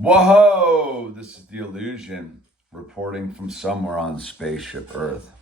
Whoa, this is the Illusion reporting from somewhere on Spaceship Earth.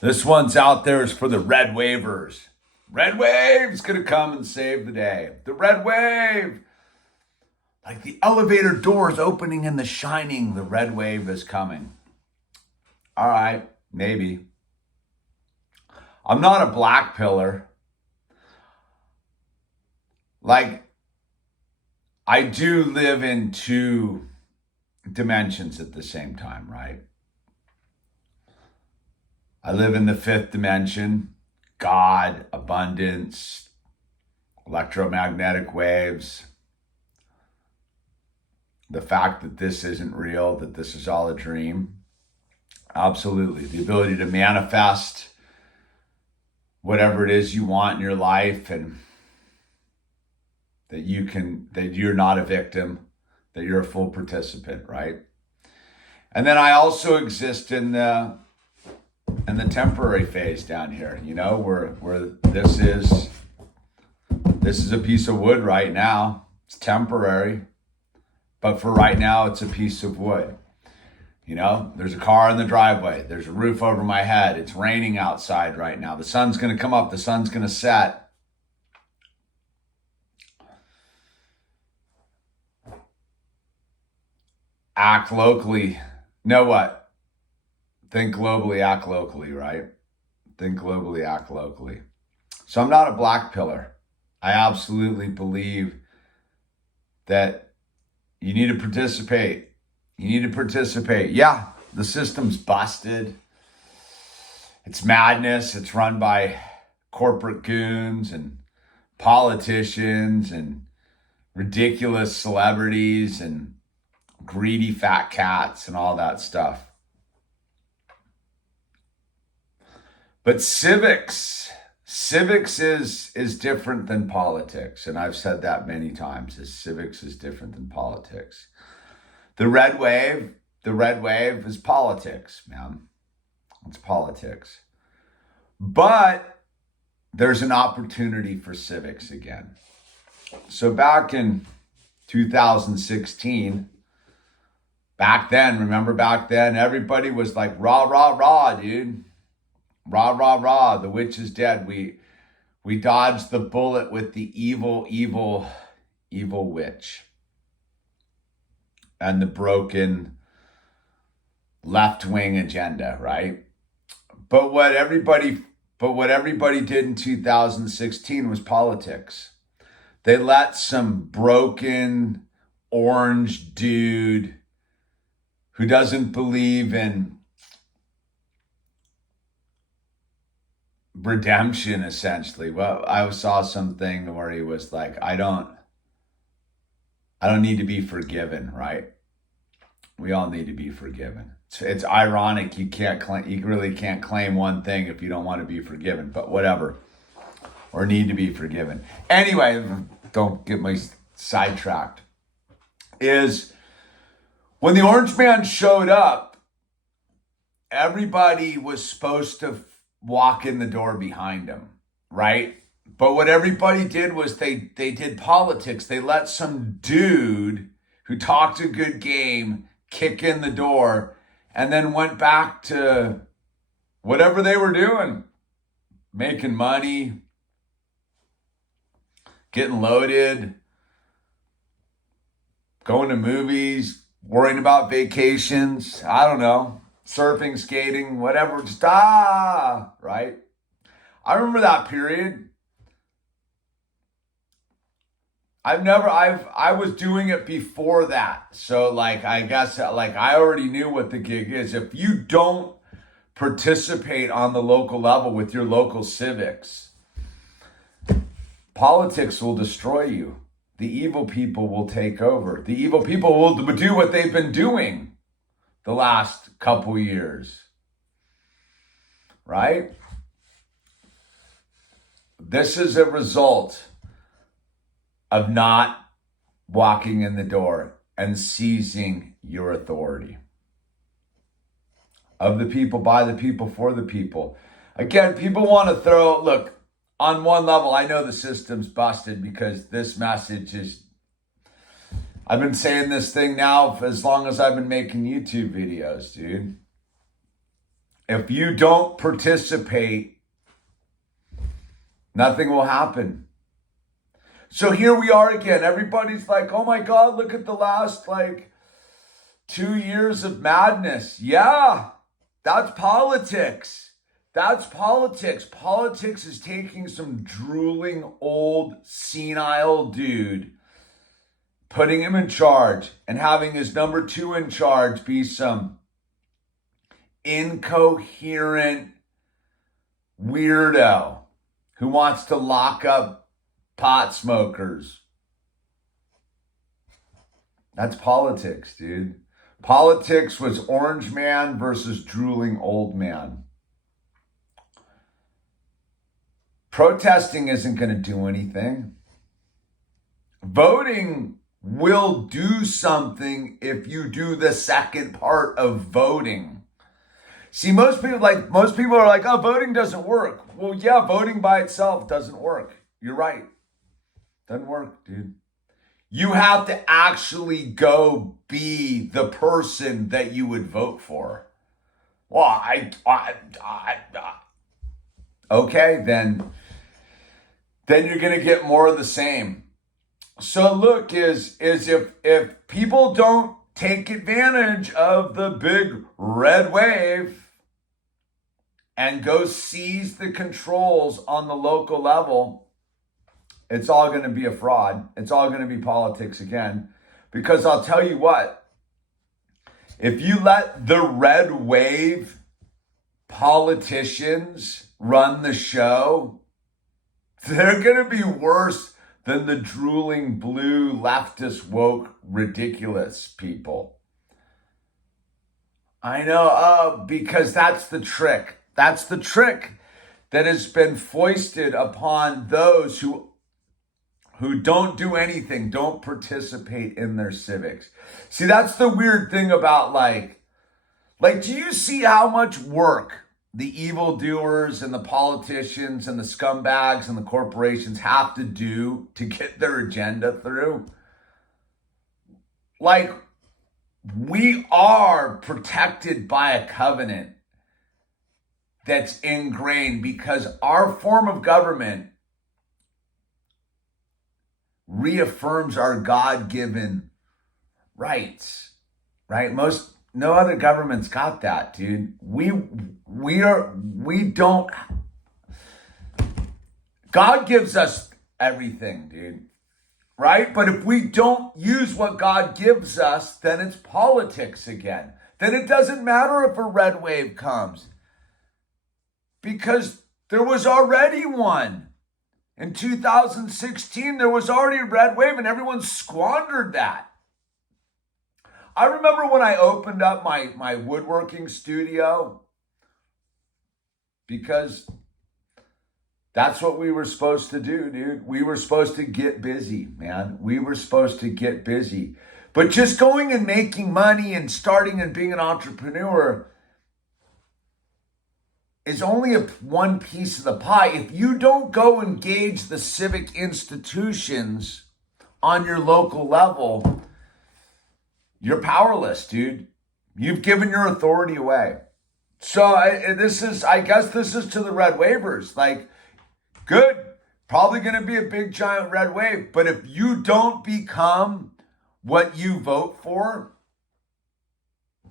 This one's out there is for the red wavers. Red wave's gonna come and save the day. The red wave. Like the elevator doors opening in The Shining, the red wave is coming. All right, maybe. I'm not a black pillar. Like, I do live in two dimensions at the same time, right? I live in the fifth dimension, God, abundance, electromagnetic waves, the fact that this isn't real, that this is all a dream. Absolutely. The ability to manifest whatever it is you want in your life, and that you're not a victim, that you're a full participant, right? And then I also exist in the temporary phase down here, where this is a piece of wood right now. It's temporary, but for right now, it's a piece of wood. There's a car in the driveway. There's a roof over my head. It's raining outside right now. The sun's going to come up. The sun's going to set. Act locally. Know what? Think globally, act locally, right? Think globally, act locally. So I'm not a black pillar. I absolutely believe that you need to participate. You need to participate. Yeah, the system's busted. It's madness. It's run by corporate goons and politicians and ridiculous celebrities and greedy fat cats and all that stuff. But civics is different than politics. And I've said that many times, civics is different than politics. The red wave is politics, man. It's politics. But there's an opportunity for civics again. So back in 2016, back then, everybody was like, rah, rah, rah, dude. Rah, rah, rah. The witch is dead. We dodged the bullet with the evil witch. And the broken left-wing agenda, right? But what everybody did in 2016 was politics. They let some broken orange dude who doesn't believe in redemption, essentially. Well, I saw something where he was like, I don't need to be forgiven, right? We all need to be forgiven. It's ironic. You really can't claim one thing if you don't want to be forgiven, but whatever. Or need to be forgiven. Anyway, don't get me sidetracked. Is when the Orange Man showed up, everybody was supposed to walk in the door behind him, right? But what everybody did was they did politics. They let some dude who talked a good game kick in the door and then went back to whatever they were doing. Making money, getting loaded, going to movies, worrying about vacations, I don't know, surfing, skating, whatever, just right? I remember that period. I was doing it before that. So I guess I already knew what the gig is. If you don't participate on the local level with your local civics, politics will destroy you. The evil people will take over. The evil people will do what they've been doing the last couple years, right? This is a result of not walking in the door and seizing your authority. Of the people, by the people, for the people. Again, people want to look, on one level, I know the system's busted because this message is I've been saying this thing now for as long as I've been making YouTube videos, dude. If you don't participate, nothing will happen. So here we are again. Everybody's like, oh my God, look at the last 2 years of madness. Yeah, that's politics. That's politics. Politics is taking some drooling old senile dude, putting him in charge and having his number two in charge be some incoherent weirdo who wants to lock up pot smokers. That's politics, dude. Politics was orange man versus drooling old man. Protesting isn't going to do anything. Voting will do something if you do the second part of voting. See, most people are like, oh, voting doesn't work. Well, yeah, voting by itself doesn't work. You're right. Doesn't work, dude. You have to actually go be the person that you would vote for. Well, okay, then you're going to get more of the same. So look, is if people don't take advantage of the big red wave and go seize the controls on the local level, it's all going to be a fraud. It's all going to be politics again. Because I'll tell you what, if you let the red wave politicians run the show, they're going to be worse than the drooling blue leftist woke ridiculous people. I know, because that's the trick. That's the trick that has been foisted upon those who don't do anything, don't participate in their civics. See, that's the weird thing about do you see how much work the evildoers and the politicians and the scumbags and the corporations have to do to get their agenda through? We are protected by a covenant that's ingrained because our form of government reaffirms our God-given rights, right? No other government's got that, dude. God gives us everything, dude, right? But if we don't use what God gives us, then it's politics again. Then it doesn't matter if a red wave comes because there was already one. In 2016, there was already a red wave and everyone squandered that. I remember when I opened up my woodworking studio, because that's what we were supposed to do, dude. We were supposed to get busy, man. We were supposed to get busy. But just going and making money and starting and being an entrepreneur is only one piece of the pie. If you don't go engage the civic institutions on your local level, you're powerless, dude. You've given your authority away. So I guess this is to the red wavers. Good, probably going to be a big giant red wave. But if you don't become what you vote for,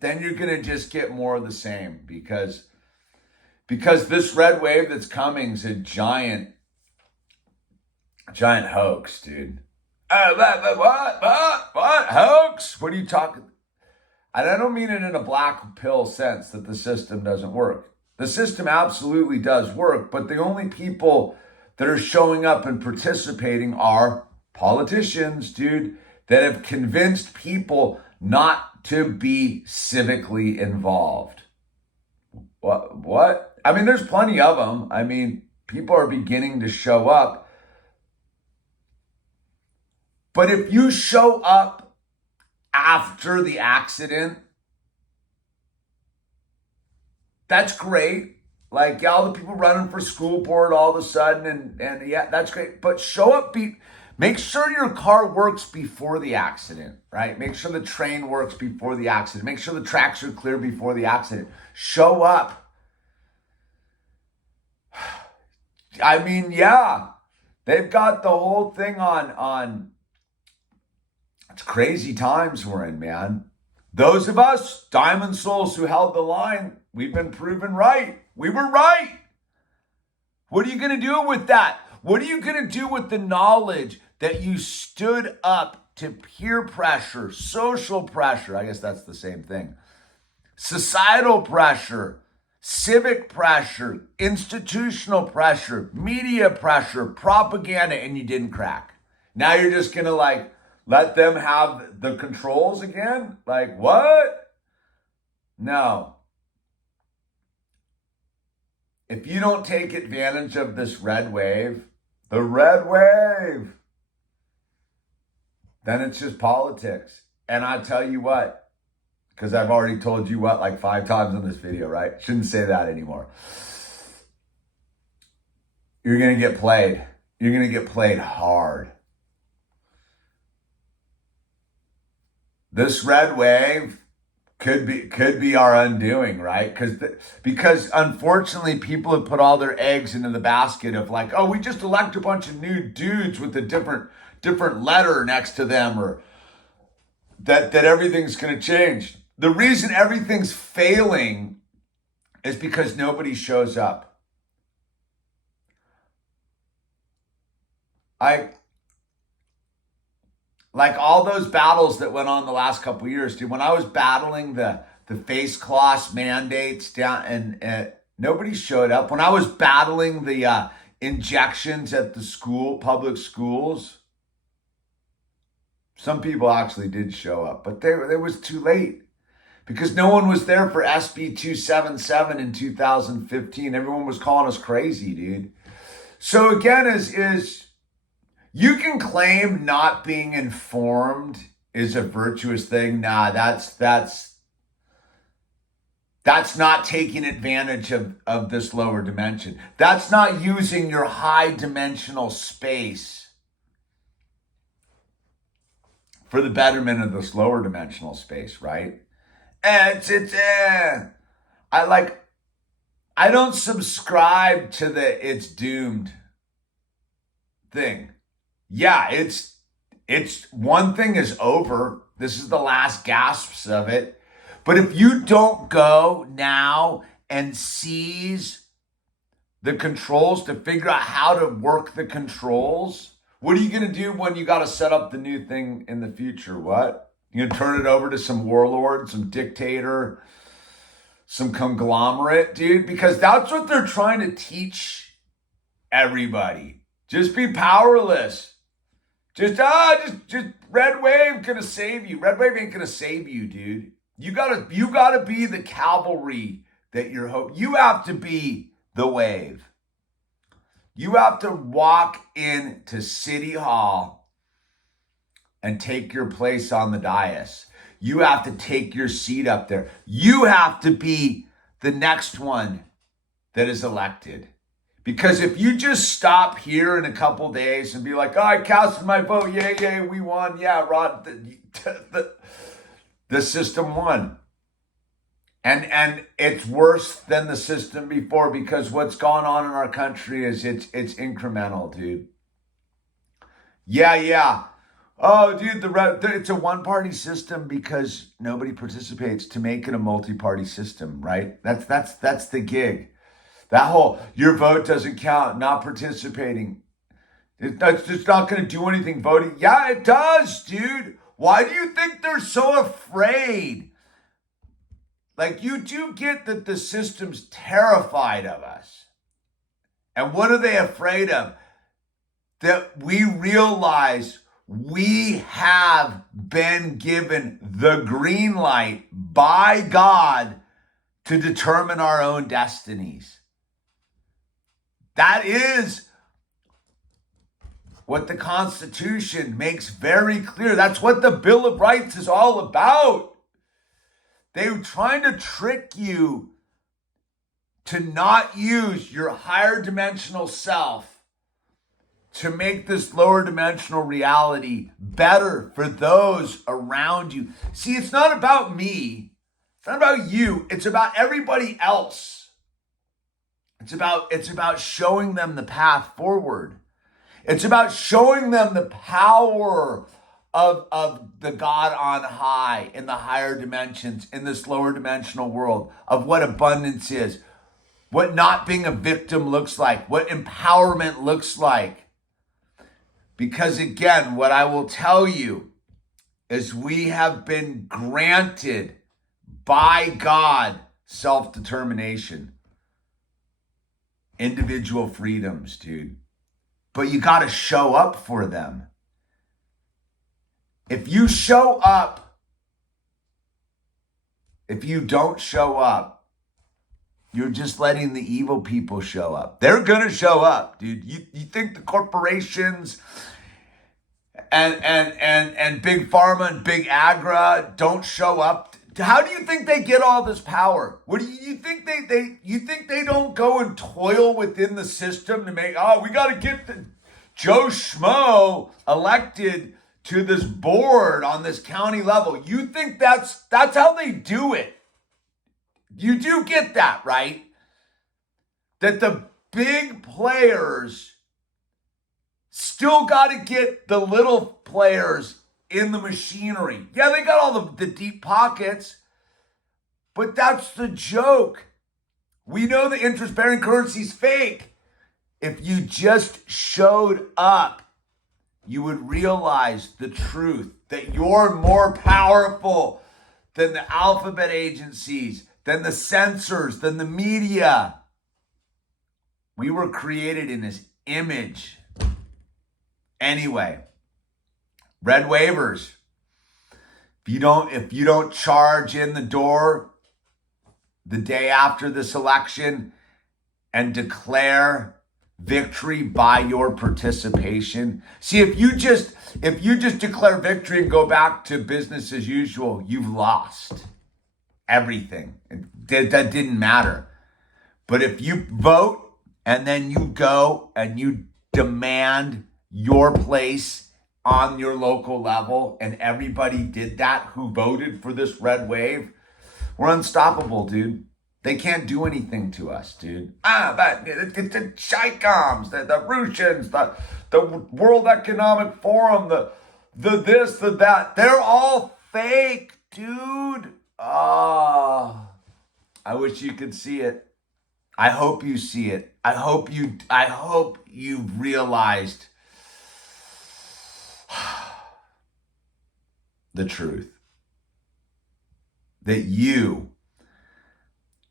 then you're going to just get more of the same because this red wave that's coming is a giant hoax, dude. What? Hoax? What are you talking? And I don't mean it in a black pill sense that the system doesn't work. The system absolutely does work, but the only people that are showing up and participating are politicians, dude, that have convinced people not to be civically involved. What? I mean, there's plenty of them. I mean, people are beginning to show up. But if you show up after the accident, that's great. All the people running for school board all of a sudden, and yeah, that's great. But show up, Make sure your car works before the accident, right? Make sure the train works before the accident. Make sure the tracks are clear before the accident. Show up. I mean, yeah, they've got the whole thing on. It's crazy times we're in, man. Those of us, diamond souls who held the line, we've been proven right. We were right. What are you going to do with that? What are you going to do with the knowledge that you stood up to peer pressure, social pressure? I guess that's the same thing. Societal pressure, civic pressure, institutional pressure, media pressure, propaganda, and you didn't crack. Now you're just going to let them have the controls again? Like, what? No. If you don't take advantage of this red wave, the red wave, then it's just politics. And I tell you what, because I've already told you what, like 5 times in this video, right? Shouldn't say that anymore. You're going to get played. You're going to get played hard. This red wave could be our undoing, right? Because unfortunately, people have put all their eggs into the basket of like, oh, we just elect a bunch of new dudes with a different letter next to them, or that everything's going to change. The reason everything's failing is because nobody shows up. Like all those battles that went on the last couple of years, dude, when I was battling the face cloth mandates down and nobody showed up. When I was battling the injections at the public schools, some people actually did show up, but it was too late because no one was there for SB 277 in 2015. Everyone was calling us crazy, dude. So again, is you can claim not being informed is a virtuous thing. Nah, that's not taking advantage of this lower dimension. That's not using your high dimensional space for the betterment of this lower dimensional space, right? I don't subscribe to the it's doomed thing. Yeah, it's one thing is over. This is the last gasps of it. But if you don't go now and seize the controls to figure out how to work the controls, what are you going to do when you got to set up the new thing in the future? What? You're going to turn it over to some warlord, some dictator, some conglomerate, dude? Because that's what they're trying to teach everybody. Just be powerless. Just red wave gonna save you. Red wave ain't gonna save you, dude. You gotta be the cavalry that you're hoping. You have to be the wave. You have to walk into City Hall and take your place on the dais. You have to take your seat up there. You have to be the next one that is elected. Because if you just stop here in a couple days and be like, oh, I casted my vote, yay, we won, yeah, Rod, the system won. And it's worse than the system before because what's gone on in our country is it's incremental, dude. Yeah. Oh, dude, it's a one-party system because nobody participates to make it a multi-party system, right? That's the gig. That whole, your vote doesn't count, not participating. It's just not going to do anything voting. Yeah, it does, dude. Why do you think they're so afraid? Like, you do get that the system's terrified of us. And what are they afraid of? That we realize we have been given the green light by God to determine our own destinies. That is what the Constitution makes very clear. That's what the Bill of Rights is all about. They're trying to trick you to not use your higher dimensional self to make this lower dimensional reality better for those around you. See, it's not about me. It's not about you. It's about everybody else. It's about showing them the path forward. It's about showing them the power of the God on high in the higher dimensions, in this lower dimensional world, of what abundance is, what not being a victim looks like, what empowerment looks like. Because again, what I will tell you is we have been granted by God self-determination, individual freedoms, dude. But you got to show up for them. If you show up, if you don't show up, you're just letting the evil people show up. They're going to show up, dude. You think the corporations and big pharma and big agra don't show up? How do you think they get all this power? What do you think you think they don't go and toil within the system to make, we got to get the Joe Schmo elected to this board on this county level? You think that's how they do it? You do get that, right? That the big players still got to get the little players in the machinery. Yeah, they got all the deep pockets, but that's the joke. We know the interest-bearing currency's fake. If you just showed up, you would realize the truth that you're more powerful than the alphabet agencies, than the censors, than the media. We were created in this image. Anyway, red waivers. If you don't charge in the door the day after this election and declare victory by your participation. See, if you just declare victory and go back to business as usual, you've lost everything. That didn't matter. But if you vote and then you go and you demand your place on your local level, and everybody did that who voted for this red wave, we're unstoppable, dude. They can't do anything to us, dude. The Shikoms, the Russians, the World Economic Forum, the this, the that. They're all fake, dude. I wish you could see it. I hope you see it. I hope you've realized the truth. That you,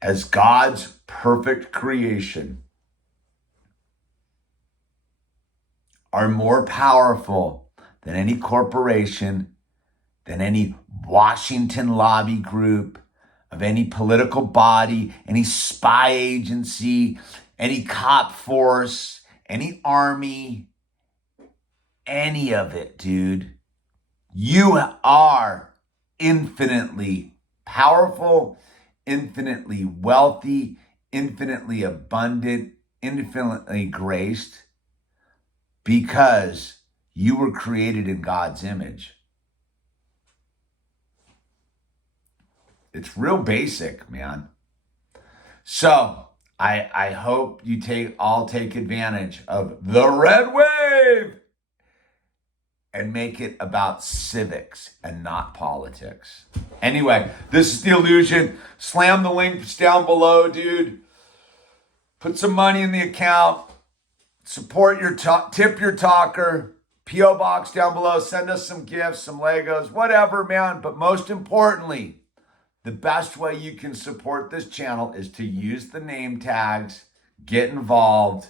as God's perfect creation, are more powerful than any corporation, than any Washington lobby group, of any political body, any spy agency, any cop force, any army, any of it, dude. You are infinitely powerful, infinitely wealthy, infinitely abundant, infinitely graced, because you were created in God's image. It's real basic, man. So I hope you all take advantage of the red wave and make it about civics and not politics. Anyway, this is The Illusion. Slam the links down below, dude. Put some money in the account. Support your tip your talker. P.O. box down below. Send us some gifts, some Legos, whatever, man. But most importantly, the best way you can support this channel is to use the name tags, get involved,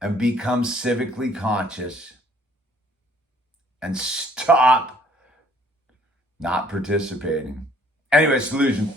and become civically conscious. And stop not participating. Anyway, solution.